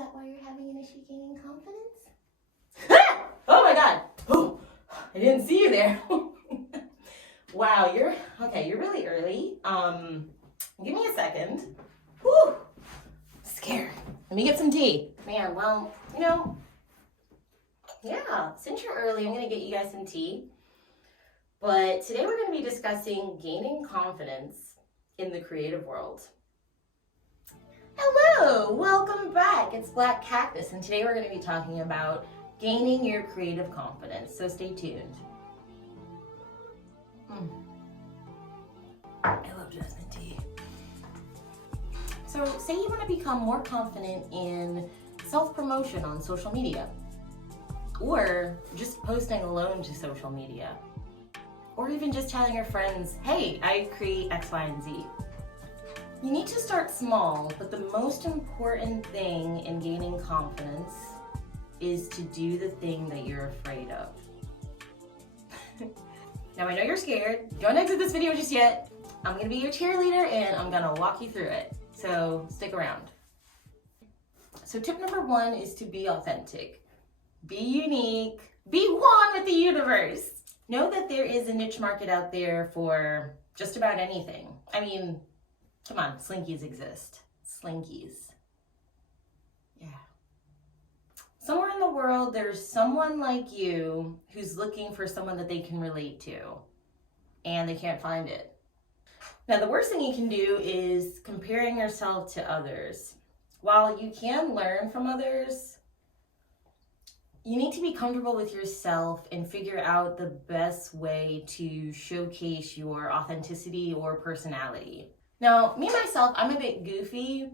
that why you're having an issue gaining confidence? Oh my God. Oh, I didn't see you there. Wow, you're really early. Give me a second. Whew, scared. Let me get some tea. Man, well, yeah, since you're early, I'm gonna get you guys some tea. But today we're gonna be discussing gaining confidence in the creative world. Hello, welcome back. It's Black Cactus, and today we're gonna be talking about gaining your creative confidence, so stay tuned. I love jasmine tea. So say you want to become more confident in self-promotion on social media, or just posting alone to social media, or even just telling your friends, hey, I create X, Y, and Z. You need to start small, but the most important thing in gaining confidence is to do the thing that you're afraid of. Now I know you're scared. Don't exit this video just yet. I'm gonna be your cheerleader and I'm gonna walk you through it. So stick around. So tip number 1 is to be authentic. Be unique. Be one with the universe. Know that there is a niche market out there for just about anything. I mean, come on, Slinkies exist. Slinkies. Yeah. Somewhere in the world, there's someone like you who's looking for someone that they can relate to, and they can't find it. Now, the worst thing you can do is comparing yourself to others. While you can learn from others, you need to be comfortable with yourself and figure out the best way to showcase your authenticity or personality. Now, me myself, I'm a bit goofy,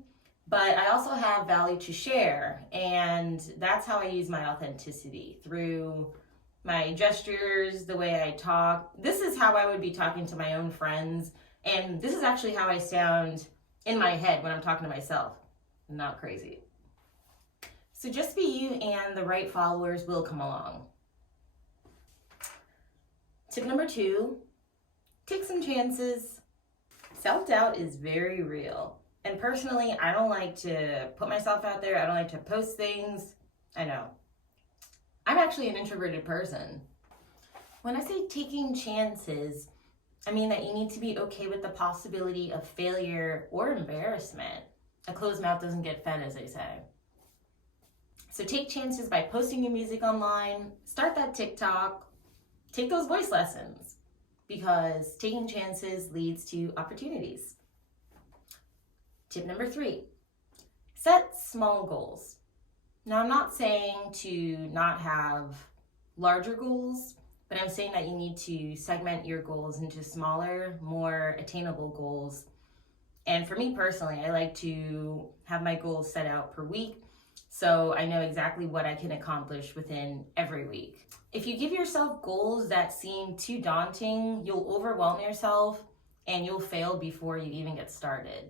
but I also have value to share, and that's how I use my authenticity, through my gestures, the way I talk. This is how I would be talking to my own friends, and this is actually how I sound in my head when I'm talking to myself. I'm not crazy. So just be you, and the right followers will come along. Tip number 2, take some chances. Self-doubt is very real. And personally, I don't like to put myself out there. I don't like to post things. I know. I'm actually an introverted person. When I say taking chances, I mean that you need to be okay with the possibility of failure or embarrassment. A closed mouth doesn't get fed, as they say. So take chances by posting your music online, start that TikTok, take those voice lessons, because taking chances leads to opportunities. Tip number 3, set small goals. Now, I'm not saying to not have larger goals, but I'm saying that you need to segment your goals into smaller, more attainable goals. And for me personally, I like to have my goals set out per week, so I know exactly what I can accomplish within every week. If you give yourself goals that seem too daunting, you'll overwhelm yourself and you'll fail before you even get started.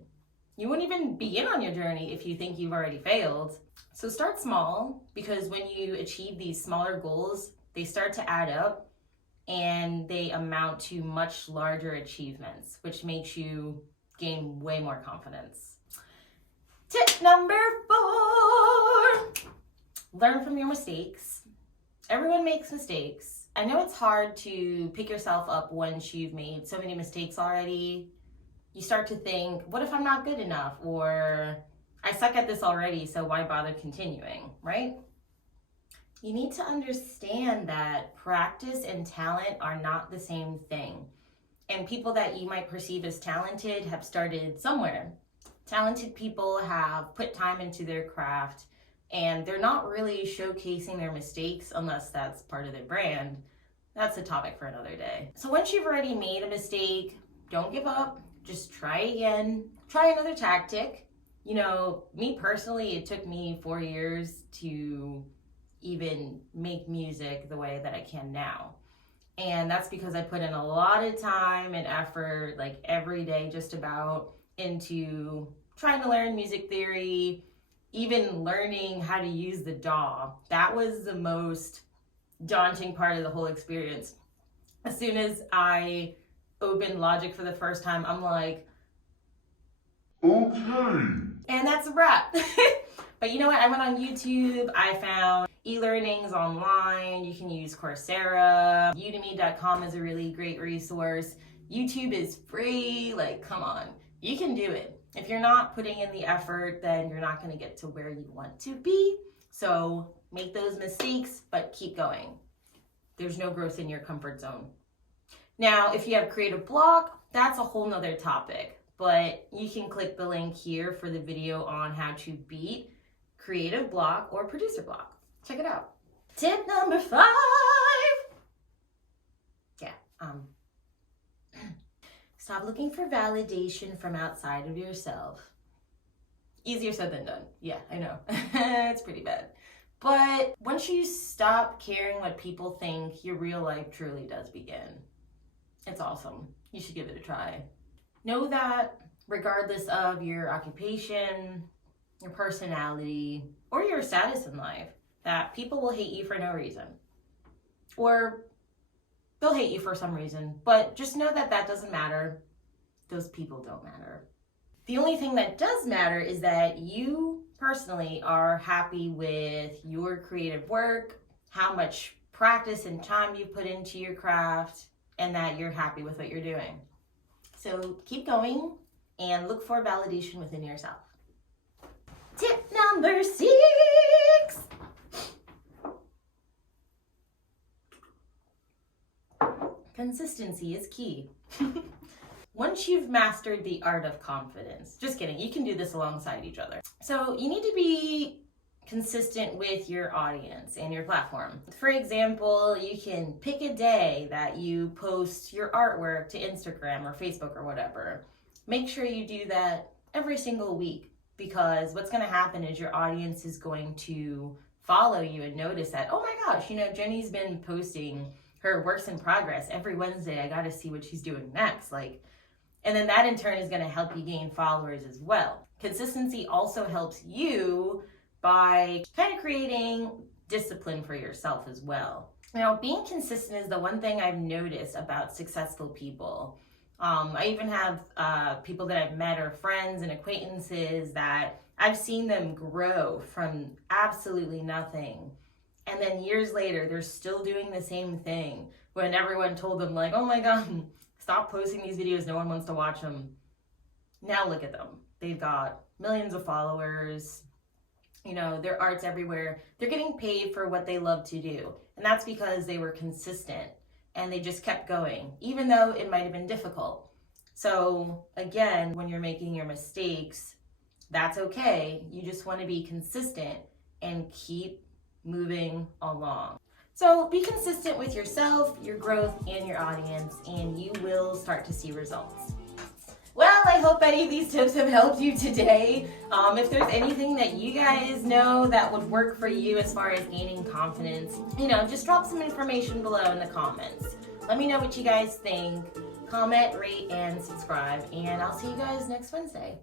You wouldn't even begin on your journey if you think you've already failed. So start small, because when you achieve these smaller goals, they start to add up and they amount to much larger achievements, which makes you gain way more confidence. Tip number 4, learn from your mistakes. Everyone makes mistakes. I know it's hard to pick yourself up once you've made so many mistakes already. You start to think, what if I'm not good enough? Or I suck at this already, so why bother continuing, right? You need to understand that practice and talent are not the same thing. And people that you might perceive as talented have started somewhere. Talented people have put time into their craft, and they're not really showcasing their mistakes unless that's part of their brand. That's a topic for another day. So once you've already made a mistake, don't give up. Just try again. Try another tactic. Me personally, it took me 4 years to even make music the way that I can now. And that's because I put in a lot of time and effort, like every day just about, into trying to learn music theory, even learning how to use the DAW. That was the most daunting part of the whole experience. As soon as I opened Logic for the first time, I'm like, okay. And that's a wrap. But you know what? I went on YouTube. I found e-learnings online. You can use Coursera. Udemy.com is a really great resource. YouTube is free. Like, come on. You can do it. If you're not putting in the effort, then you're not going to get to where you want to be. So make those mistakes, but keep going. There's no growth in your comfort zone. Now, if you have creative block, that's a whole nother topic, but you can click the link here for the video on how to beat creative block or producer block. Check it out. Tip number 5. Stop looking for validation from outside of yourself. Easier said than done. Yeah, I know. It's pretty bad. But once you stop caring what people think, your real life truly does begin. It's awesome. You should give it a try. Know that regardless of your occupation, your personality, or your status in life, that people will hate you for no reason. Or they'll hate you for some reason, but just know that that doesn't matter. Those people don't matter. The only thing that does matter is that you personally are happy with your creative work, how much practice and time you put into your craft, and that you're happy with what you're doing. So keep going and look for validation within yourself. Tip number 6. Consistency is key. Once you've mastered the art of confidence, just kidding, you can do this alongside each other. So you need to be consistent with your audience and your platform. For example, you can pick a day that you post your artwork to Instagram or Facebook or whatever. Make sure you do that every single week, because what's going to happen is your audience is going to follow you and notice that, oh my gosh, Jenny's been posting her works in progress every Wednesday. I got to see what she's doing next. And then that in turn is going to help you gain followers as well. Consistency also helps you by kind of creating discipline for yourself as well. Now, being consistent is the one thing I've noticed about successful people. I even have people that I've met or friends and acquaintances that I've seen them grow from absolutely nothing. And then years later, they're still doing the same thing when everyone told them oh my God, stop posting these videos. No one wants to watch them. Now look at them. They've got millions of followers. Their art's everywhere. They're getting paid for what they love to do. And that's because they were consistent and they just kept going, even though it might have been difficult. So again, when you're making your mistakes, that's okay. You just want to be consistent and keep moving along. So be consistent with yourself, your growth, and your audience, and you will start to see results. Well, I hope any of these tips have helped you today. If there's anything that you guys know that would work for you as far as gaining confidence, just drop some information below in the comments. Let me know what you guys think. Comment, rate, and subscribe, and I'll see you guys next Wednesday.